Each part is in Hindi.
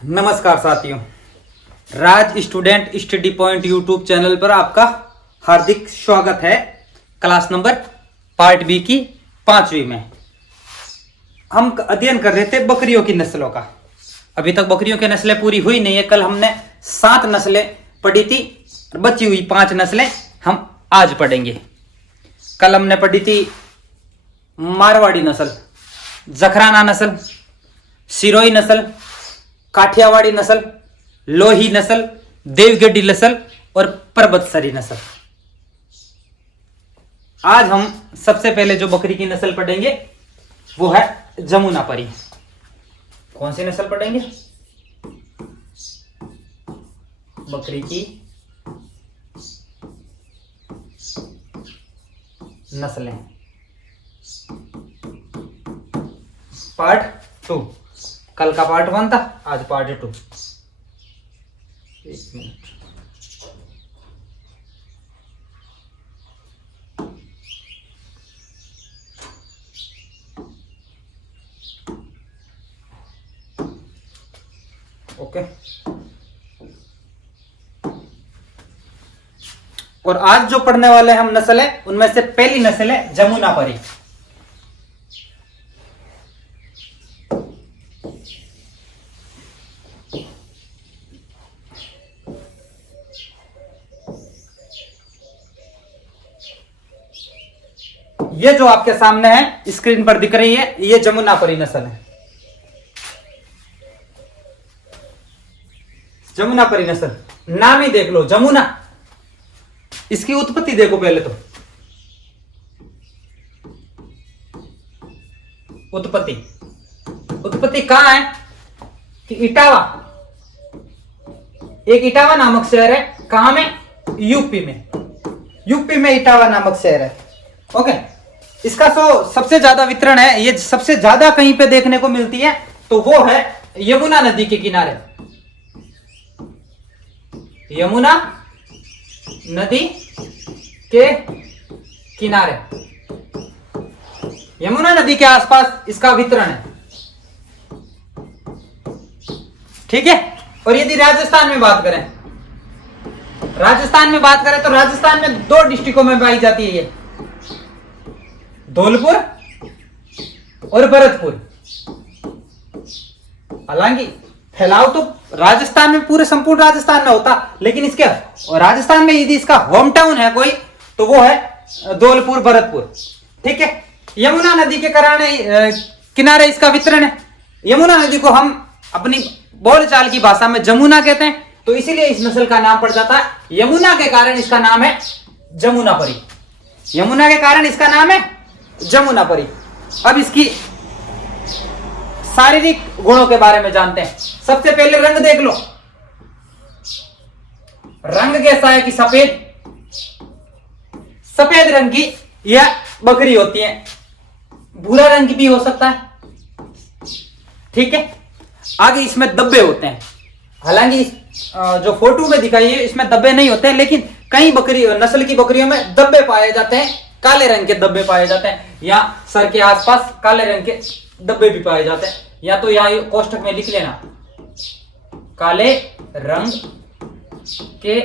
नमस्कार साथियों, Raj student study point YouTube channel पर आपका हार्दिक स्वागत है। क्लास नंबर पार्ट बी की 5वीं में हम अध्ययन कर रहे थे बकरियों की नस्लों का। अभी तक बकरियों की नस्लें पूरी हुई नहीं है। कल हमने 7 नस्लें पढ़ी थी और बची हुई 5 नस्लें हम आज पढ़ेंगे। कल हमने पढ़ी थी मारवाड़ी नस्ल, जखराना नस्ल, सिरोही नस्ल, काठियावाड़ी नस्ल, लोही नस्ल, देवगढ़ी नस्ल और परबतसरी नस्ल। आज हम सबसे पहले जो बकरी की नस्ल पढ़ेंगे वो है जमुनापरी। कौन सी नस्ल पढ़ेंगे? बकरी की नस्लें, पार्ट 2। कल का पार्ट 1 था, आज पार्ट 2। एक मिनट। ओके। और आज जो पढ़ने वाले हम नस्ल है उनमें से पहली नस्ल है जमुनापरी। ये जो आपके सामने है, स्क्रीन पर दिख रही है, ये जमुनापरी नस्ल है। जमुनापरी नस्ल नाम ही देख लो, जमुना। इसकी उत्पत्ति देखो पहले तो। उत्पत्ति कहां है कि इटावा, एक इटावा नामक शहर है। कहां में? यूपी में। यूपी में इटावा नामक शहर है। ओके। इसका सबसे ज्यादा वितरण है, ये सबसे ज्यादा कहीं पे देखने को मिलती है तो वो है यमुना नदी के किनारे। यमुना नदी के किनारे, यमुना नदी के आसपास इसका वितरण है। ठीक है। और यदि राजस्थान में बात करें, तो राजस्थान में 2 डिस्ट्रिक्टों में पाई जाती है ये, धौलपुर और भरतपुर। हालांकि फैलाव तो राजस्थान में, पूरे संपूर्ण राजस्थान में होता, लेकिन इसके राजस्थान में यदि इसका होम टाउन है कोई तो वो है धौलपुर, भरतपुर। ठीक है। यमुना नदी के किनारे इसका वितरण है। यमुना नदी को हम अपनी बोलचाल की भाषा में जमुना कहते हैं, तो इसीलिए इस नस्ल का नाम पड़ जाता है। यमुना के कारण इसका नाम है जमुनापरी। यमुना के कारण इसका नाम है जमुनापरी। अब इसकी शारीरिक गुणों के बारे में जानते हैं। सबसे पहले रंग देख लो। रंग कैसा है कि सफेद रंग की यह बकरी होती है। भूरा रंग की भी हो सकता है। ठीक है। आगे इसमें धब्बे होते हैं। हालांकि जो फोटो में दिखाई है इसमें धब्बे नहीं होते हैं, लेकिन कई नस्ल की बकरियों में धब्बे पाए जाते हैं। काले रंग के धब्बे पाए जाते हैं, या सर के आसपास काले रंग के धब्बे भी पाए जाते हैं। या तो यहां कोष्ठक में लिख लेना, काले रंग के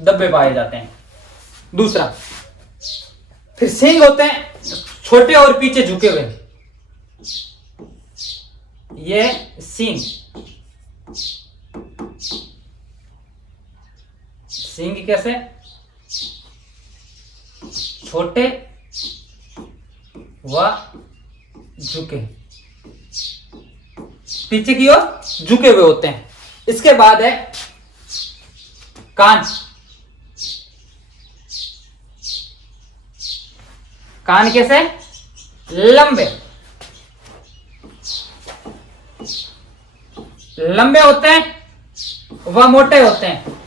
धब्बे पाए जाते हैं। दूसरा, फिर सींग होते हैं छोटे और पीछे झुके हुए। ये सींग कैसे? छोटे व झुके, पीछे की ओर झुके हुए होते हैं। इसके बाद है कान। कान कैसे? लंबे होते हैं व मोटे होते हैं।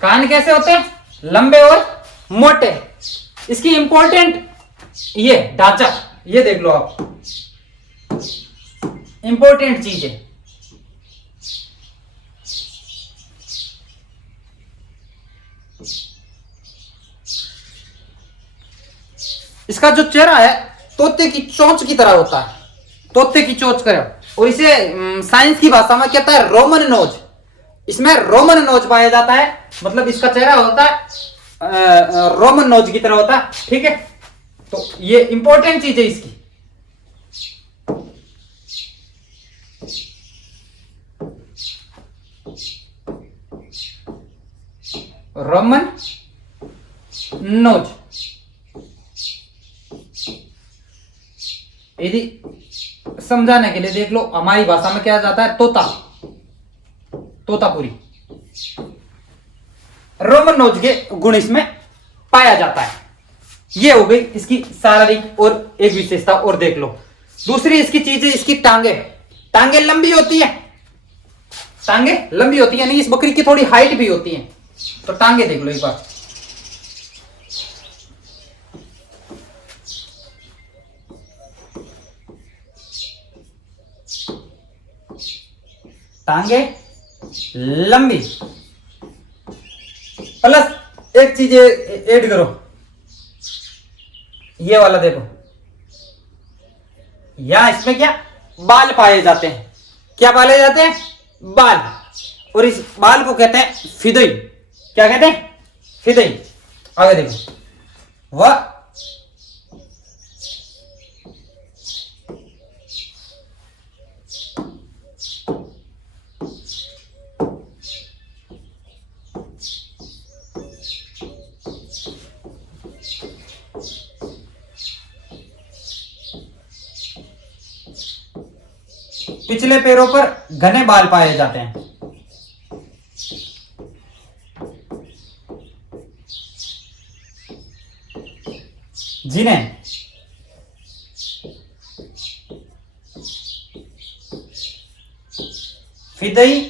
कान कैसे होते हैं? लंबे और मोटे। इसकी इंपॉर्टेंट ये ढांचा, ये देख लो आप, इंपॉर्टेंट चीज है। इसका जो चेहरा है तोते की चोंच की तरह होता है। तोते की चोंच करो, और इसे साइंस की भाषा में कहता है रोमन नोज। इसमें रोमन नोज पाया जाता है, मतलब इसका चेहरा होता है रोमन नोज की तरह होता है। ठीक है, तो ये इंपॉर्टेंट चीज है इसकी। रोमन नोज, यदि समझाने के लिए देख लो, हमारी भाषा में क्या जाता है, तोता, तोतापुरी। रोमन नोज के गुण इसमें पाया जाता है। ये हो गई इसकी शारीरिक और एक विशेषता। और देख लो दूसरी इसकी चीज है, इसकी टांगे। टांगे लंबी होती है, टांगे लंबी होती है, नहीं इस बकरी की थोड़ी हाइट भी होती है। तो टांगे देख लो एक बार, टांगे लंबी, प्लस एक चीज ऐड करो, ये वाला देखो, यहां इसमें क्या बाल पाए जाते हैं। क्या पाए जाते हैं, बाल। और इस बाल को कहते हैं फिदई। क्या कहते हैं, फिदई। आगे देखो, वह पिछले पैरों पर घने बाल पाए जाते हैं, जिन्हें फिदई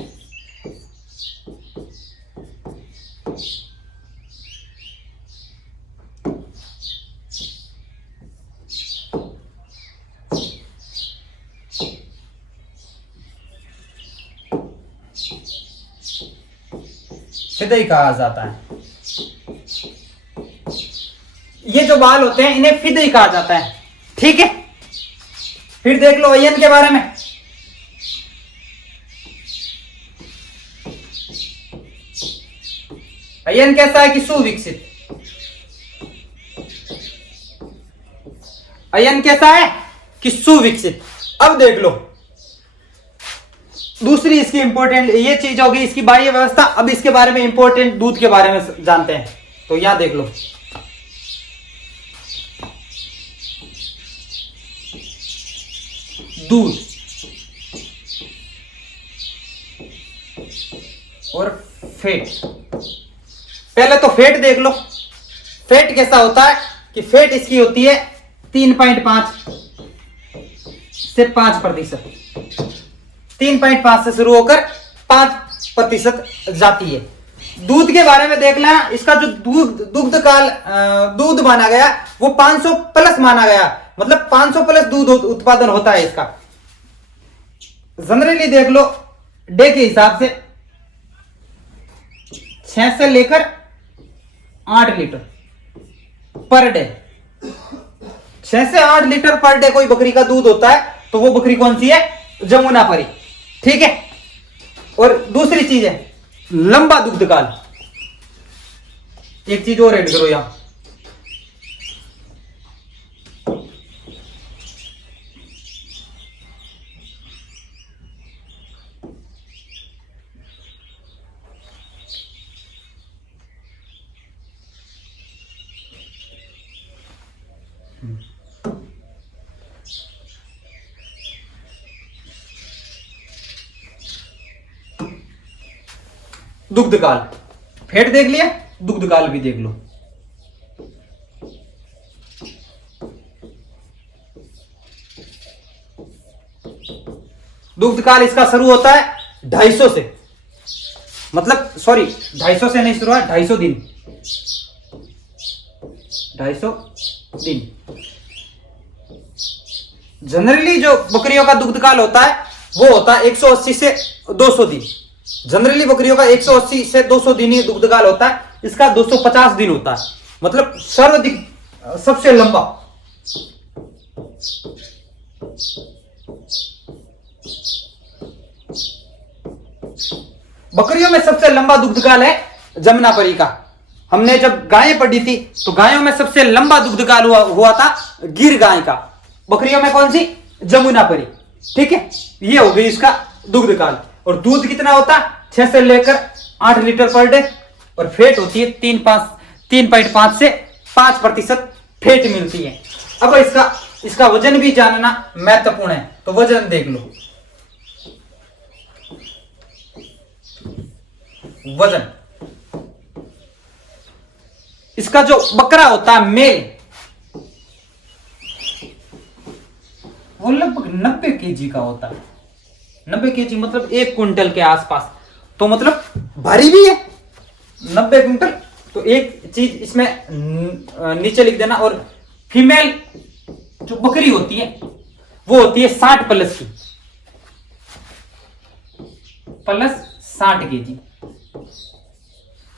फिदई कहा जाता है। ये जो बाल होते हैं इन्हें फिदई कहा जाता है। ठीक है, फिर देख लो अयन के बारे में। अयन कैसा है कि सुविकसित। अयन कैसा है कि सुविकसित। अब देख लो दूसरी इसकी इंपॉर्टेंट ये चीज होगी, इसकी बाह्य व्यवस्था। अब इसके बारे में इंपॉर्टेंट दूध के बारे में जानते हैं। तो यहां देख लो, दूध और फेट। पहले तो फेट देख लो। फेट कैसा होता है कि फेट इसकी होती है 3.5 से 5%। 3.5 से शुरू होकर 5% जाती है। दूध के बारे में देख लेना, इसका जो दुग्ध काल दूध माना गया वो 500 प्लस माना गया, मतलब 500 प्लस दूध उत्पादन होता है इसका। जनरली देख लो डे के हिसाब से 6 से लेकर 8 लीटर पर डे। 6 से 8 लीटर पर डे कोई बकरी का दूध होता है तो वो बकरी कौन सी है, जमुनापरी। ठीक है, और दूसरी चीज है लंबा दुग्ध काल। एक चीज और ऐड करो यहां, दुग्ध काल। फेट देख लिया, दुग्ध काल भी देख लो। दुग्ध काल इसका शुरू होता है 250 से, मतलब सॉरी 250 से नहीं शुरू है, 250 दिन। 250 दिन जनरली जो बकरियों का दुग्ध काल होता है वो होता है 180 से 200 दिन। जनरली बकरियों का 180 से 200 दिन ही दुग्ध काल होता है, इसका 250 दिन होता है, मतलब सर्वाधिक सबसे लंबा। बकरियों में सबसे लंबा दुग्धकाल है जमुनापरी का। हमने जब गायें पढ़ी थी तो गायों में सबसे लंबा दुग्धकाल हुआ था गिर गाय का। बकरियों में कौन सी? जमुनापरी। ठीक है, ये हो गई इसका दुग्धकाल। और दूध कितना होता? 6 से लेकर 8 लीटर पर डे। और फेट होती है 3.5 से 5% फेट मिलती है। अब इसका वजन भी जानना महत्वपूर्ण है, तो वजन देख लो। वजन इसका जो बकरा होता है मेल, वो लगभग 90 केजी का होता है। 90 केजी मतलब 1 क्विंटल के आसपास। तो मतलब भारी भी है 90 क्विंटल। तो एक चीज इसमें नीचे लिख देना। और फीमेल जो बकरी होती है वो होती है 60 प्लस की, प्लस 60 केजी,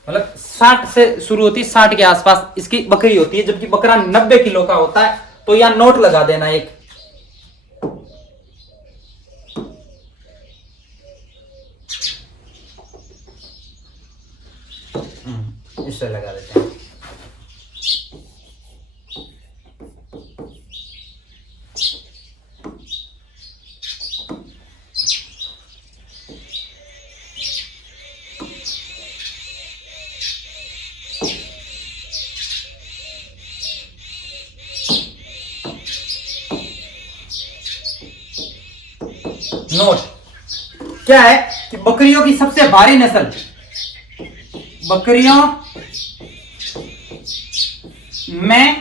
मतलब 60 से शुरू होती है, 60 के आसपास इसकी बकरी होती है। जबकि बकरा 90 किलो का होता है। तो यहां नोट लगा देना एक। इससे लगा देते हैं। नोट क्या है कि बकरियों की सबसे भारी नस्ल, बकरियों में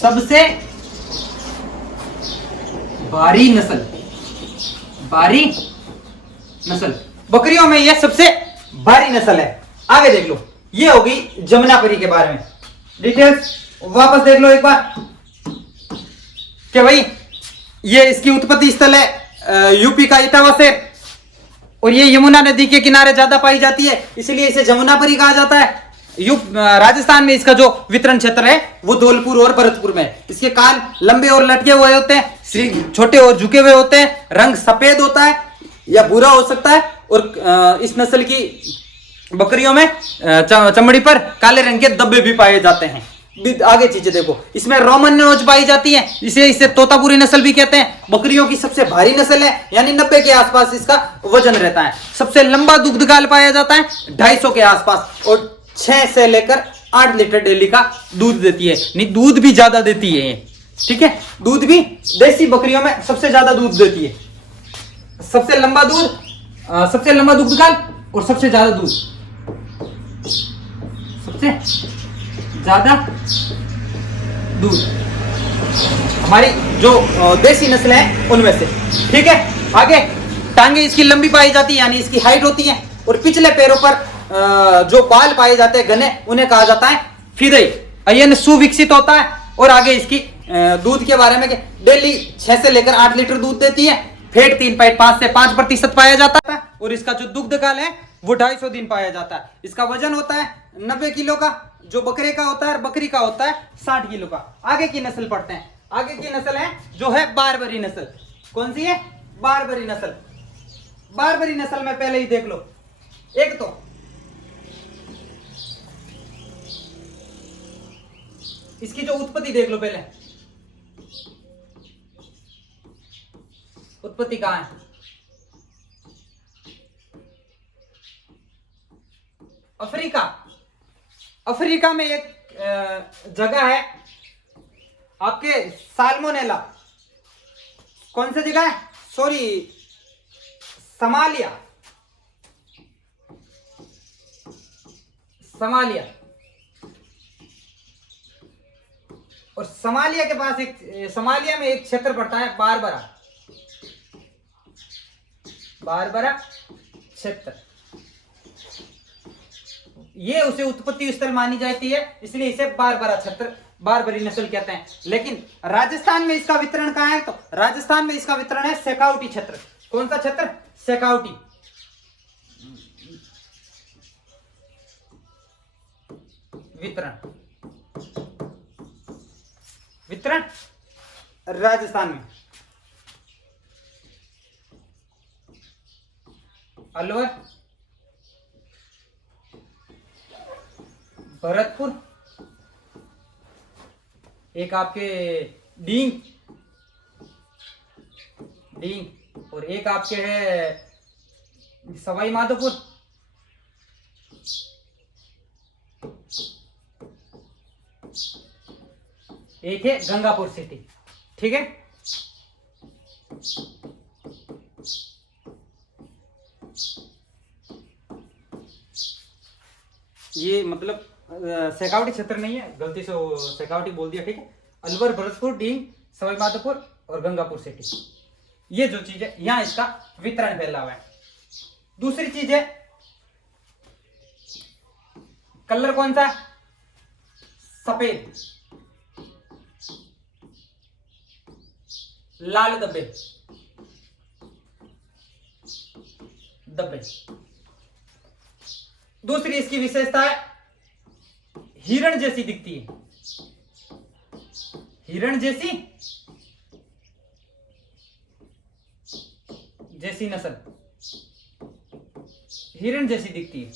सबसे भारी नस्ल, भारी नस्ल, बकरियों में यह सबसे भारी नस्ल है। आगे देख लो, ये होगी जमुनापरी के बारे में डिटेल्स। वापस देख लो एक बार कि भाई ये इसकी उत्पत्ति स्थल है यूपी का इटावा से। और ये यमुना नदी के किनारे ज्यादा पाई जाती है, इसलिए इसे जमुनापरी कहा जाता है। राजस्थान में इसका जो वितरण क्षेत्र है वो धौलपुर और भरतपुर में है। इसके कान लंबे और लटके हुए होते हैं, सिर छोटे और झुके हुए होते हैं, रंग सफेद होता है या भूरा हो सकता है। और इस नस्ल की बकरियों में चमड़ी पर काले रंग के धब्बे भी पाए जाते हैं। आगे चीजें देखो, इसमें रोमन नोज पाई जाती है, इसे तोतापुरी नस्ल भी कहते हैं। बकरियों की सबसे भारी नस्ल है, यानी 90 के आसपास इसका वजन रहता है। सबसे लंबा दुग्धकाल पाया जाता है 250 के आसपास। और 6 से लेकर 8 लीटर डेली का दूध देती है। नहीं, दूध भी ज्यादा देती है। ठीक है, दूध भी देसी बकरियों में सबसे ज्यादा दूध देती है। सबसे लंबा दुग्धकाल और सबसे ज्यादा दूध, सबसे ज्यादा दूध हमारी जो देसी नस्ल है उनमें से। ठीक है, आगे टांगे इसकी लंबी पाई जाती है, यानी इसकी हाइट होती है। और पिछले पैरों पर जो बाल पाए जाते हैं घने, उन्हें कहा जाता है फिदई। यह सुविकसित होता है। और आगे इसकी दूध के बारे में डेली 6 से लेकर 8 लीटर दूध देती है। फेट 3.5 से 5% पाया जाता है। और इसका जो दुग्धकाल है वो 250 दिन पाया जाता है। इसका वजन होता है 90 किलो का, जो बकरे का होता है, बकरी का होता है 60 किलो का। आगे की नस्ल पढ़ते हैं। आगे की नस्ल है जो है बारबरी नस्ल। कौन सी है? बारबरी नस्ल। बारबरी नस्ल में पहले ही देख लो, एक तो इसकी जो उत्पत्ति देख लो। पहले उत्पत्ति कहां है? अफ्रीका। अफ्रीका में एक जगह है आपके साल्मोनेला। कौन सी जगह है? सॉरी, समालिया। समालिया। और समालिया के पास समालिया में एक क्षेत्र पड़ता है बारबरा। बारबरा क्षेत्र, ये उसे उत्पत्ति स्थल मानी जाती है, इसलिए इसे बारबरा क्षेत्र, बारबरी नस्ल कहते हैं। लेकिन राजस्थान में इसका वितरण कहां है? तो राजस्थान में इसका वितरण है शेखावटी क्षेत्र। कौन सा क्षेत्र? शेखावटी। वितरण राजस्थान में, अलवर, भरतपुर, एक आपके डींग, और एक आपके है सवाई माधोपुर, एक है गंगापुर सिटी। ठीक है, ये मतलब शेखावटी क्षेत्र नहीं है, गलती से शेखावटी बोल दिया। ठीक है, अलवर, भरतपुर, डींग, सवाई माधोपुर और गंगापुर सिटी, ये जो चीज है यहां इसका वितरण फैला हुआ है। दूसरी चीज है कलर कौन सा, सफेद, लाल धब्बे, दूसरी इसकी विशेषता है हिरण जैसी दिखती है, हिरण जैसी नस्ल, हिरण जैसी दिखती है।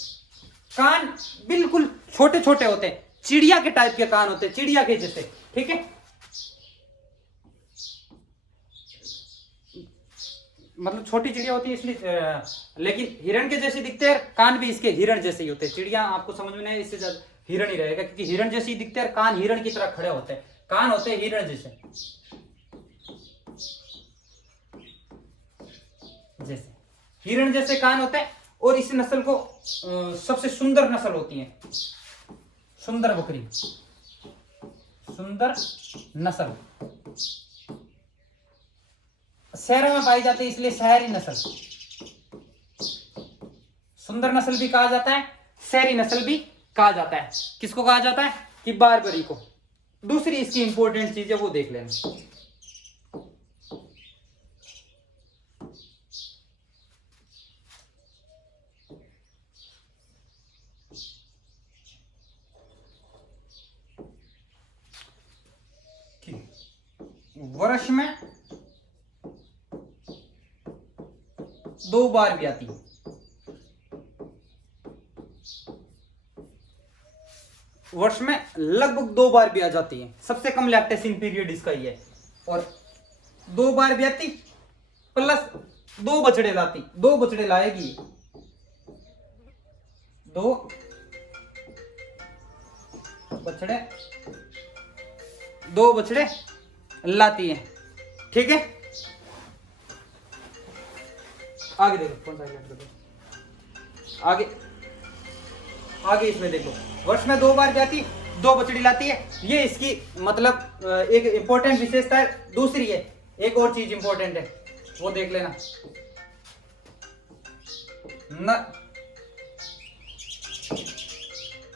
कान बिल्कुल छोटे छोटे होते हैं, चिड़िया के टाइप के कान होते हैं, चिड़िया के जैसे। ठीक है, मतलब छोटी चिड़िया होती है इसलिए, लेकिन हिरण के जैसे दिखते हैं, कान भी इसके हिरण जैसे ही होते हैं। चिड़िया आपको समझ में नहीं, इससे ज्यादा हिरण ही रहेगा, क्योंकि हिरण जैसी दिखते हैं, कान हिरण की तरह खड़े होते हैं, कान होते हैं हिरण जैसे। हिरण जैसे कान होते हैं। और इस नस्ल को सबसे सुंदर नस्ल होती है सुंदर बकरी, सुंदर नस्ल शहरों में पाई जाती है, इसलिए शहरी नस्ल। सुंदर नस्ल भी कहा जाता है, शहरी नस्ल भी कहा जाता है। किसको कहा जाता है कि बारबरी को। दूसरी इसकी इंपॉर्टेंट चीज है वो देख लेना। वर्ष में 2 बार भी आती है। वर्ष में लगभग 2 बार भी आ जाती है। सबसे कम लैक्टेशन पीरियड इसका ही है। और 2 बार भी आती प्लस 2 बछड़े लाती, 2 बछड़े लाएगी, 2 बछड़े लाती है। ठीक है, आगे देखो कौन सा आगे इसमें देखो, वर्ष में 2 बार जाती, 2 बछड़ी लाती है। ये इसकी मतलब एक इंपॉर्टेंट विशेषता है। दूसरी है एक और चीज इंपॉर्टेंट है, वो देख लेना।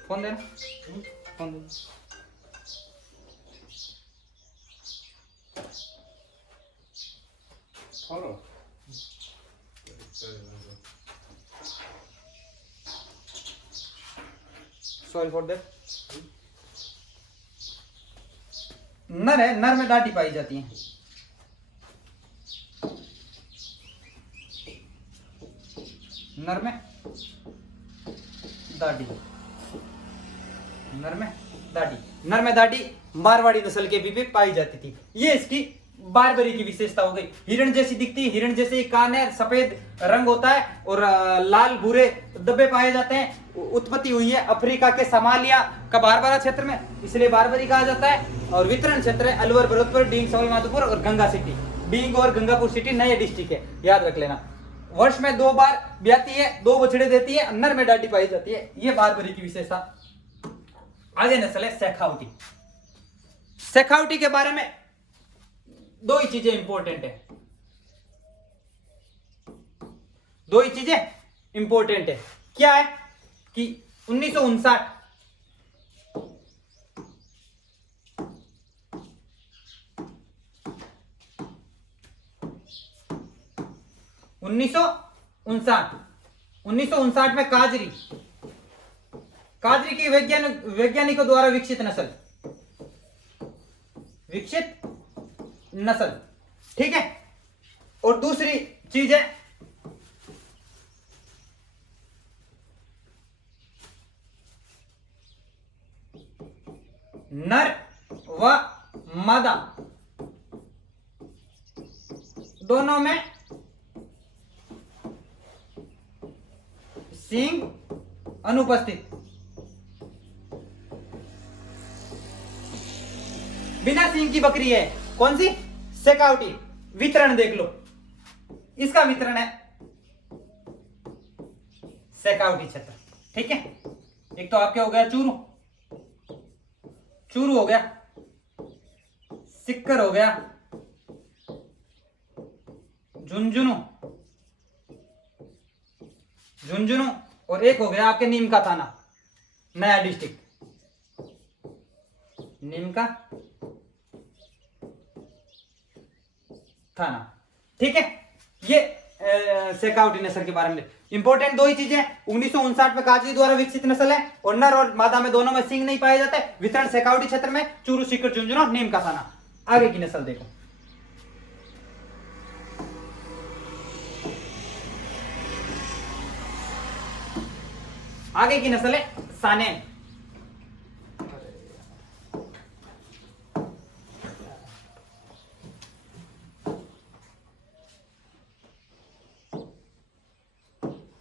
फोन देना, फोन देना। Sorry for that. नर है, नर में डांटी पाई जाती है। नर में दाढ़ी, नर में दाढ़ी मारवाड़ी नस्ल के भी पाई जाती थी। ये इसकी बारबरी की विशेषता हो गई। हिरण जैसी दिखती है, हिरण जैसे ही कान है, सफेद रंग होता है और लाल भूरे धब्बे पाए जाते हैं। उत्पत्ति हुई है अफ्रीका के समालिया का बारबरा क्षेत्र में, इसलिए बारबरी कहा जाता है। और वितरण क्षेत्र है अलवर, भरतपुर, डींग, सवाई माधोपुर और गंगा सिटी। डींग और गंगापुर सिटी नए डिस्ट्रिक्ट है, याद रख लेना। वर्ष में 2 बार ब्याती है, 2 बछड़े देती है, नर में डांटी पाई जाती है। ये बारबरी की विशेषता। आगे नस्ल है शेखावटी। शेखावटी के बारे में 2 ही चीजें इंपॉर्टेंट है, 2 ही चीजें इंपॉर्टेंट है। क्या है कि 1959 1959 में काजरी की वैज्ञानिकों द्वारा विकसित नस्ल, ठीक है। और दूसरी चीज है नर व मादा दोनों में सींग अनुपस्थित। बिना सींग की बकरी है, कौन सी? शेखावटी। वितरण देख लो, इसका वितरण है शेखावटी क्षेत्र, ठीक है। एक तो आपके हो गया चूरू, चूरू हो गया, सिक्कर हो गया, झुंझुनू, झुंझुनू, और एक हो गया आपके नीम का थाना, नया डिस्ट्रिक्ट नीम का थाना, ठीक है। ये शेखावटी नस्ल के बारे में इंपॉर्टेंट दो ही चीजें। 1959 में काजरी द्वारा विकसित नस्ल है और नर और मादा में दोनों में सींग नहीं पाए जाते। वितरण शेखावटी क्षेत्र में चूरू, सीकर, झुंझुनू, नीम का थाना। आगे की नस्ल देखो, आगे की नस्ल है सानेन।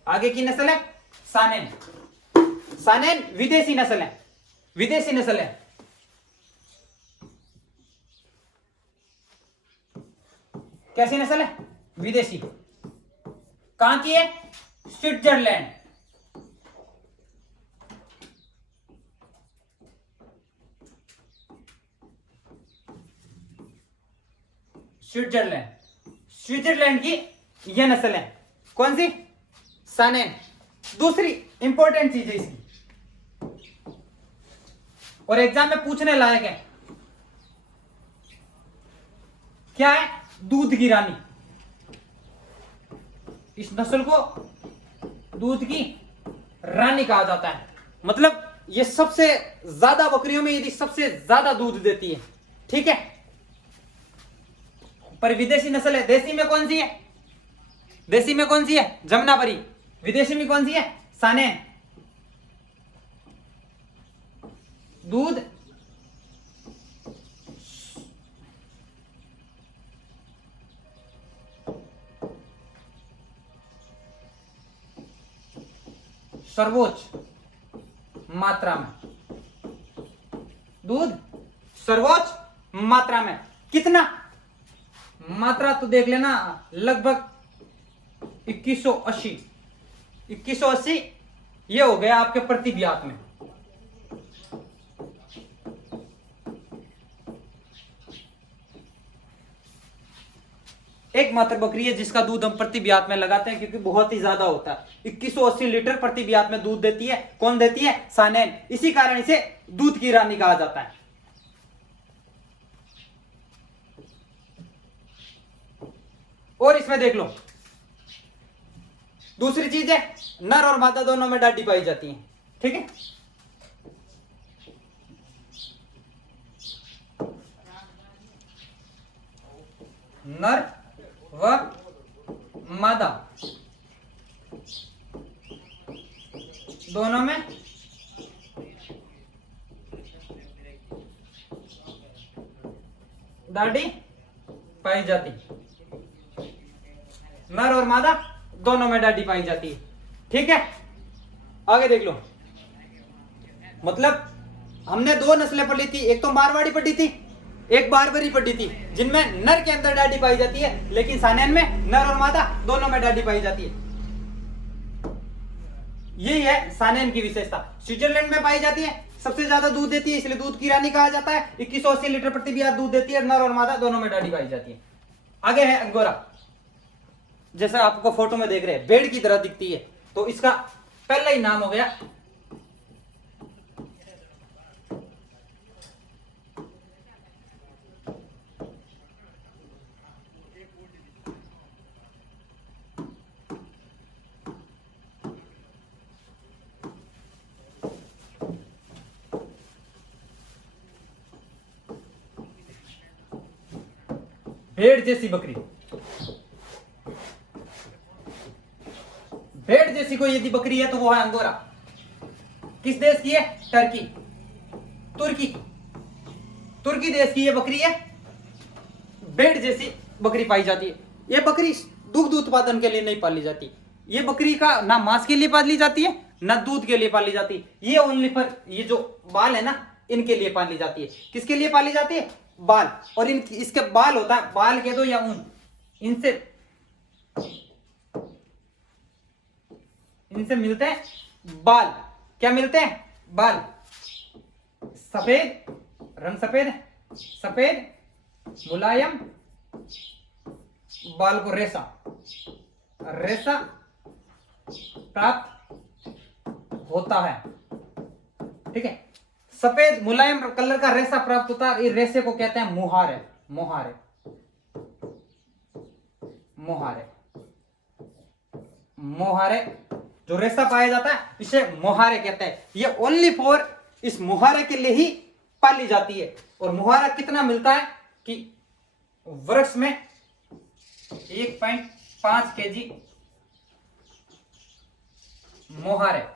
आगे की नस्ल है सानेन। सानेन विदेशी नस्ल है, विदेशी नस्ल है। कैसी नस्ल है? विदेशी। कहां की है? स्विट्जरलैंड। स्विट्जरलैंड, स्विट्जरलैंड की यह नस्ल है, कौन सी? सानेन। दूसरी इंपॉर्टेंट चीज है इसकी और एग्जाम में पूछने लायक है, क्या है? दूध की रानी। इस नस्ल को दूध की रानी कहा जाता है। मतलब ये सबसे ज्यादा बकरियों में यदि सबसे ज्यादा दूध देती है, ठीक है। पर विदेशी नस्ल है। देसी में कौन सी है? देसी में कौन सी है? जमुनापरी। विदेशी में कौन सी है? सानेन। दूध सर्वोच्च मात्रा में, दूध सर्वोच्च मात्रा में। कितना मात्रा तो देख लेना, लगभग 2180। 2180 ये हो गया आपके प्रति ब्यात में। एकमात्र बकरी है जिसका दूध हम प्रति ब्यात में लगाते हैं, क्योंकि बहुत ही ज्यादा होता है। 2180 लीटर प्रति ब्यात में दूध देती है। कौन देती है? सानेन। इसी कारण इसे दूध की रानी कहा जाता है। और इसमें देख लो, दूसरी चीज है नर और मादा दोनों में डाडी पाई जाती है, ठीक है। नर व मादा दोनों में दाढ़ी पाई जाती, नर और मादा दोनों में दाढ़ी पाई जाती है, ठीक है। आगे देख लो, मतलब हमने दो नस्लें पढ़ी थी, एक तो मारवाड़ी पढ़ी थी, एक बारबरी पढ़ी थी, जिनमें नर के अंदर दाढ़ी पाई जाती है, लेकिन सानेन में नर और मादा दोनों में दाढ़ी पाई जाती है। यही है सानेन की विशेषता। स्विट्जरलैंड में पाई जाती है, सबसे ज्यादा दूध देती है, इसलिए दूध की रानी कहा जाता है। 2180 लीटर प्रति ब्यात दूध देती है, नर और मादा दोनों में दाढ़ी पाई जाती है। आगे है अंगोरा, जैसा आपको फोटो में देख रहे हैं, भेड़ की तरह दिखती है, तो इसका पहला ही नाम हो गया भेड़ जैसी बकरी, भेड़ जैसी कोई यदि बकरी है तो वो है अंगोरा। किस देश की है? टर्की, तुर्की, तुर्की देश की ये बकरी है। भेड़ जैसी बकरी पाई जाती है। ये बकरी दुग्ध उत्पादन के लिए नहीं पाली जाती। ये बकरी का ना मांस के लिए पाली जाती है ना दूध के लिए पाली जाती है। ये ओनली पर ये जो बाल है ना इनके लिए पाली जाती है। किसके लिए पाली जाती है? बाल। और इसके बाल होता है, बाल कह दो या ऊन, इनसे मिलते हैं बाल। क्या मिलते हैं? बाल। सफेद रंग, सफेद मुलायम, बाल को रेशा प्राप्त होता है। ठीक है, सफेद मुलायम कलर का रेशा प्राप्त होता है। इस रेशे को कहते हैं मोहारे। मोहारे जो रेशा पाया जाता है इसे मोहारे कहते हैं। ये ओनली फॉर इस मोहारे के लिए ही पाली जाती है। और मोहारा कितना मिलता है कि वर्ष में 1.5 kg मोहारे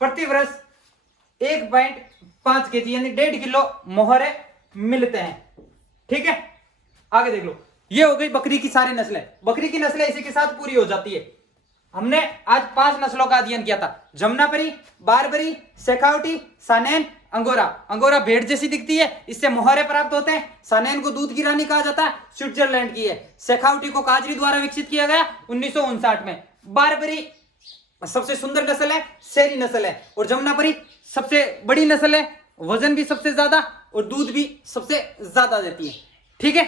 प्रति वर्ष 1.5 kg यानी 1.5 किलो मोहरे मिलते हैं। ठीक है, आगे देख लो। ये हो गई बकरी की सारी नस्लें। बकरी की नस्लें इसी के साथ पूरी हो जाती है। हमने आज 5 नस्लों का अध्ययन किया था। जमुनापरी, बारबरी, शेखावटी, सानेन, अंगोरा। अंगोरा भेड़ जैसी दिखती है, इससे मोहरे प्राप्त होते हैं। सानेन को दूध की रानी कहा जाता है, स्विट्जरलैंड की है। शेखावटी को काजरी द्वारा विकसित किया गया 1959 में। बारबरी सबसे सुंदर नस्ल है, शेरी नस्ल है। और जमुनापरी सबसे बड़ी नस्ल है, वजन भी सबसे ज्यादा और दूध भी सबसे ज्यादा देती है। ठीक है,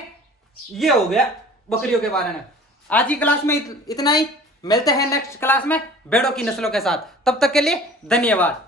ये हो गया बकरियों के बारे में। आज की क्लास में इतना ही। मिलते हैं नेक्स्ट क्लास में भेड़ों की नस्लों के साथ। तब तक के लिए धन्यवाद।